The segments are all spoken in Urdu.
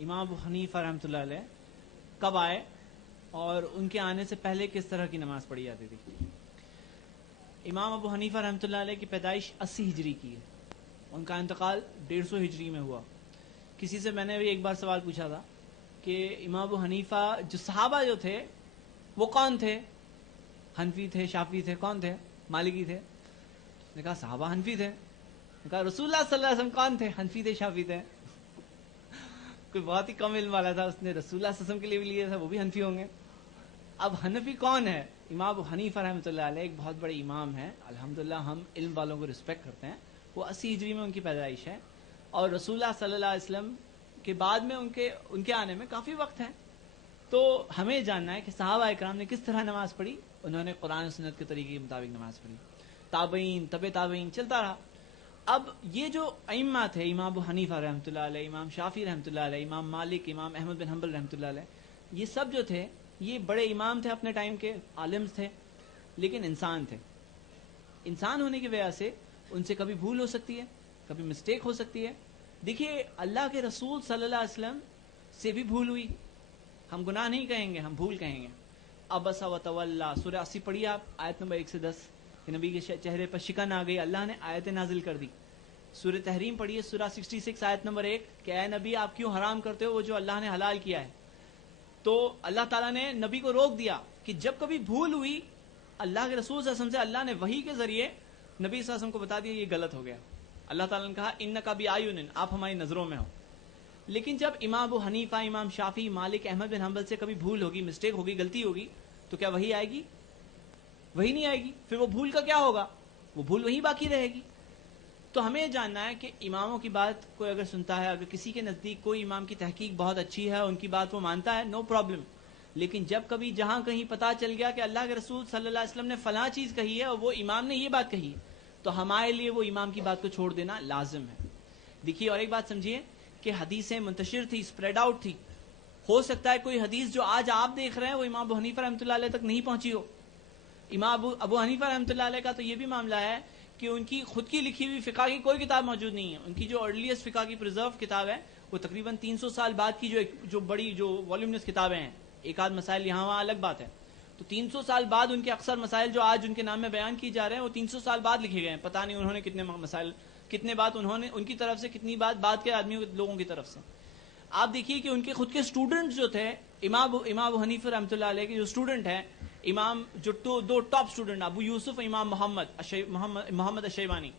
امام ابو حنیفہ رحمۃ اللہ علیہ کب آئے اور ان کے آنے سے پہلے کس طرح کی نماز پڑھی جاتی تھی؟ امام ابو حنیفہ رحمۃ اللہ علیہ کی پیدائش 80 ہجری کی ہے، ان کا انتقال 150 ہجری میں ہوا۔ کسی سے میں نے بھی ایک بار سوال پوچھا تھا کہ امام ابو حنیفہ جو صحابہ جو تھے وہ کون تھے؟ حنفی تھے، شافعی تھے، کون تھے؟ مالکی تھے؟ نے کہا صحابہ حنفی تھے۔ نے کہا رسول اللہ صلی اللہ علیہ وسلم کون تھے؟ حنفی تھے، شافعی تھے۔ کوئی بہت ہی کم علم والا تھا، اس نے رسول اللہ صلی اللہ علیہ وسلم کے لیے بھی لیا تھا، وہ بھی حنفی ہوں گے۔ اب حنفی کون ہے؟ امام ابو حنیفہ رحمۃ اللہ علیہ ایک بہت بڑے امام ہیں، الحمدللہ ہم علم والوں کو رسپیکٹ کرتے ہیں۔ وہ 80 ہجری میں ان کی پیدائش ہے اور رسول اللہ صلی اللہ علیہ وسلم کے بعد میں ان کے آنے میں کافی وقت ہے۔ تو ہمیں جاننا ہے کہ صحابہ اکرام نے کس طرح نماز پڑھی۔ انہوں نے قرآن و سنت کے طریقے کے مطابق نماز پڑھی، تابعین، تبع تابعین چلتا رہا۔ اب یہ جو ائمہ تھے، امام ابو حنیفہ رحمۃ اللہ علیہ، امام شافعی رحمۃ اللہ علیہ، امام مالک، امام احمد بن حنبل رحمۃ اللہ علیہ، یہ سب جو تھے یہ بڑے امام تھے، اپنے ٹائم کے عالم تھے، لیکن انسان تھے۔ انسان ہونے کی وجہ سے ان سے کبھی بھول ہو سکتی ہے، کبھی مسٹیک ہو سکتی ہے۔ دیکھیے اللہ کے رسول صلی اللہ علیہ وسلم سے بھی بھول ہوئی، ہم گناہ نہیں کہیں گے، ہم بھول کہیں گے۔ عبس و تولی، سورہ 80 پڑھیے آپ، آیت نمبر 1 سے 10، کہ نبی کے چہرے پر شکن آ گئی، اللہ نے آیت نازل کر دی۔ سورہ تحریم پڑھیے، سورہ 66 آیت نمبر 1، کہ اے نبی آپ کیوں حرام کرتے ہو وہ جو اللہ نے حلال کیا ہے۔ تو اللہ تعالیٰ نے نبی کو روک دیا کہ جب کبھی بھول ہوئی، اللہ کے رسول صلی اللہ علیہ وسلم سے اللہ نے وحی کے ذریعے نبی صلی اللہ علیہ وسلم کو بتا دیا یہ غلط ہو گیا۔ اللہ تعالیٰ نے کہا انک بِاعیوننا، آپ ہماری نظروں میں ہو۔ لیکن جب امام ابو حنیفہ، امام شافعی، مالک، احمد بن حنبل سے کبھی بھول ہوگی، مسٹیک ہوگی، غلطی ہوگی، تو کیا وحی آئے گی؟ وہی نہیں آئے گی۔ پھر وہ بھول کا کیا ہوگا؟ وہ بھول وہی باقی رہے گی۔ تو ہمیں جاننا ہے کہ اماموں کی بات کوئی اگر سنتا ہے، اگر کسی کے نزدیک کوئی امام کی تحقیق بہت اچھی ہے، ان کی بات وہ مانتا ہے، نو پرابلم۔ لیکن جب کبھی جہاں کہیں پتہ چل گیا کہ اللہ کے رسول صلی اللہ علیہ وسلم نے فلاں چیز کہی ہے اور وہ امام نے یہ بات کہی ہے، تو ہمارے لیے وہ امام کی بات کو چھوڑ دینا لازم ہے۔ دیکھیے اور ایک بات سمجھیے کہ حدیثیں منتشر تھی، اسپریڈ آؤٹ تھی۔ ہو سکتا ہے کوئی حدیث جو آج آپ دیکھ رہے ہیں وہ امام ابو حنیفہ رحمۃ اللہ علیہ تک نہیں پہنچی ہو۔ امام ابو حنیفہ رحمۃ اللہ علیہ کا تو یہ بھی معاملہ ہے کہ ان کی خود کی لکھی ہوئی فقہ کی کوئی کتاب موجود نہیں ہے۔ ان کی جو ارلیسٹ فقہ کی پرزرو کتاب ہے وہ تقریباً 300 سال بعد کی جو بڑی جو والیومنس کتابیں ہیں، ایک آدھ مسائل یہاں وہاں الگ بات ہے، تو 300 سال بعد ان کے اکثر مسائل جو آج ان کے نام میں بیان کی جا رہے ہیں وہ 300 سال بعد لکھے گئے ہیں۔ پتہ نہیں انہوں نے کتنے مسائل، کتنے بات انہوں نے ان کی طرف سے، کتنی بات بعد کے آدمیوں لوگوں کی طرف سے۔ آپ دیکھیے کہ ان کے خود کے اسٹوڈنٹس جو تھے، امام ابو حنیفہ رحمۃ اللہ علیہ کے جو اسٹوڈنٹ ہیں، امام جو دو ٹاپ اسٹوڈنٹ ابو یوسف، امام محمد الشیبانی،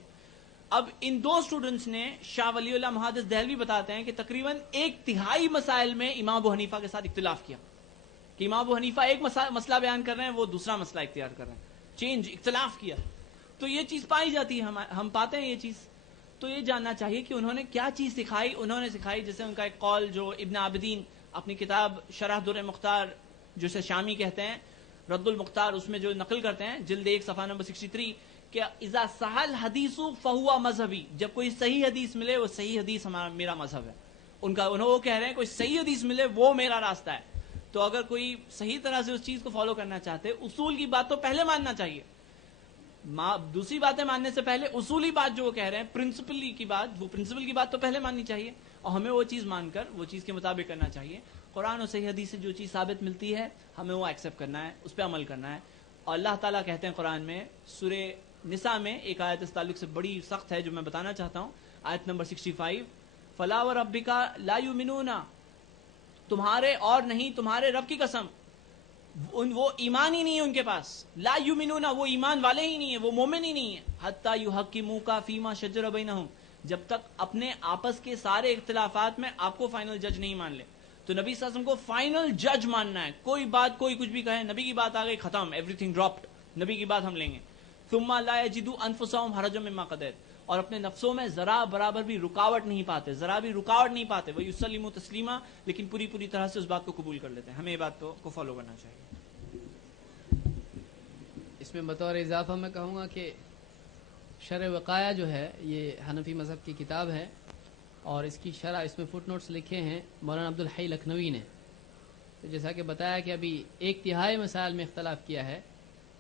اب ان دو اسٹوڈنٹس نے شاہ ولی اللہ محدث دہلوی بتاتے ہیں کہ تقریباً 1/3 مسائل میں امام ابو حنیفہ کے ساتھ اختلاف کیا، کہ امام ابو حنیفہ ایک مسئلہ بیان کر رہے ہیں، وہ دوسرا مسئلہ اختیار کر رہے ہیں، اختلاف کیا۔ تو یہ چیز پائی جاتی ہے، ہم پاتے ہیں یہ چیز۔ تو یہ جاننا چاہیے کہ انہوں نے کیا چیز سکھائی۔ انہوں نے سکھائی، جیسے ان کا ایک قول جو ابن عابدین اپنی کتاب شرح در مختار، جسے شامی کہتے ہیں، رد المختار، اس میں جو نقل کرتے ہیں، جلد 1 صفحہ نمبر 63، کہ اذا صحل حدیث فہو مذہبی، جب کوئی صحیح حدیث ملے وہ صحیح حدیث میرا مذہب ہے۔ انہوں وہ کہہ رہے ہیں کوئی صحیح حدیث ملے وہ میرا راستہ ہے۔ تو اگر کوئی صحیح طرح سے اس چیز کو فالو کرنا چاہتے، اصول کی بات تو پہلے ماننا چاہیے۔ دوسری باتیں ماننے سے پہلے اصولی بات جو وہ کہہ رہے ہیں، پرنسپل کی بات تو پہلے ماننی چاہیے، اور ہمیں وہ چیز مان کر وہ چیز کے مطابق کرنا چاہیے۔ قرآن اور صحیح حدیث سے جو چیز ثابت ملتی ہے ہمیں وہ ایکسیپٹ کرنا ہے، اس پہ عمل کرنا ہے۔ اور اللہ تعالیٰ کہتے ہیں قرآن میں، سورہ نساء میں ایک آیت اس تعلق سے بڑی سخت ہے جو میں بتانا چاہتا ہوں، آیت نمبر 65، فَلَا وَرَبِّكَ لَا يُؤْمِنُونَ، تمہارے اور نہیں، تمہارے رب کی قسم، وہ ایمان ہی نہیں ہے ان کے پاس، لا یؤمنون، وہ ایمان والے ہی نہیں ہیں، وہ مومن ہی نہیں ہیں، حتی یحکموک فیما شجر بینہم، جب تک اپنے آپس کے سارے اختلافات میں آپ کو فائنل جج نہیں مان لے۔ تو نبی صلی اللہ علیہ وسلم کو فائنل جج ماننا ہے، کوئی بات کوئی کچھ بھی کہے، نبی کی بات آ گئی ختم، ایوری تھنگ ڈراپڈ، نبی کی بات ہم لیں گے۔ ثم لا یجدوا انفسهم حرجا مما قضیت، اور اپنے نفسوں میں ذرا برابر بھی رکاوٹ نہیں پاتے، ذرا بھی رکاوٹ نہیں پاتے، وَيُسَلِّمُوا تسلیما، لیکن پوری طرح سے اس بات کو قبول کر لیتے ہیں۔ ہمیں یہ بات کو فالو کرنا چاہیے۔ اس میں بطور اضافہ میں کہوں گا کہ شرح وقایہ جو ہے یہ حنفی مذہب کی کتاب ہے، اور اس کی شرح، اس میں فٹ نوٹس لکھے ہیں مولانا عبدالحی لکھنوی نے۔ تو جیسا کہ بتایا کہ ابھی 1/3 مسائل میں اختلاف کیا ہے،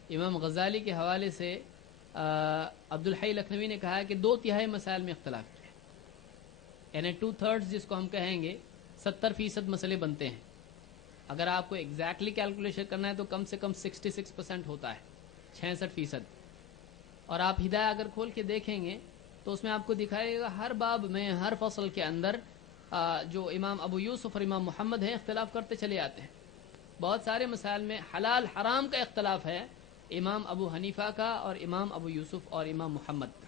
امام غزالی کے حوالے سے عبدالحی لکھنوی نے کہا ہے کہ 2/3 مسائل میں اختلاف کیا، یعنی 2/3 جس کو ہم کہیں گے 70% مسئلے بنتے ہیں. اگر آپ کو ایگزیکٹلی کیلکولیشن کرنا ہے تو کم سے کم 66% ہوتا ہے, 66%. اور آپ ہدایہ اگر کھول کے دیکھیں گے تو اس میں آپ کو دکھائے گا ہر باب میں, ہر فصل کے اندر جو امام ابو یوسف اور امام محمد ہیں اختلاف کرتے چلے آتے ہیں. بہت سارے مسائل میں حلال حرام کا اختلاف ہے, امام ابو حنیفہ کا اور امام ابو یوسف اور امام محمد.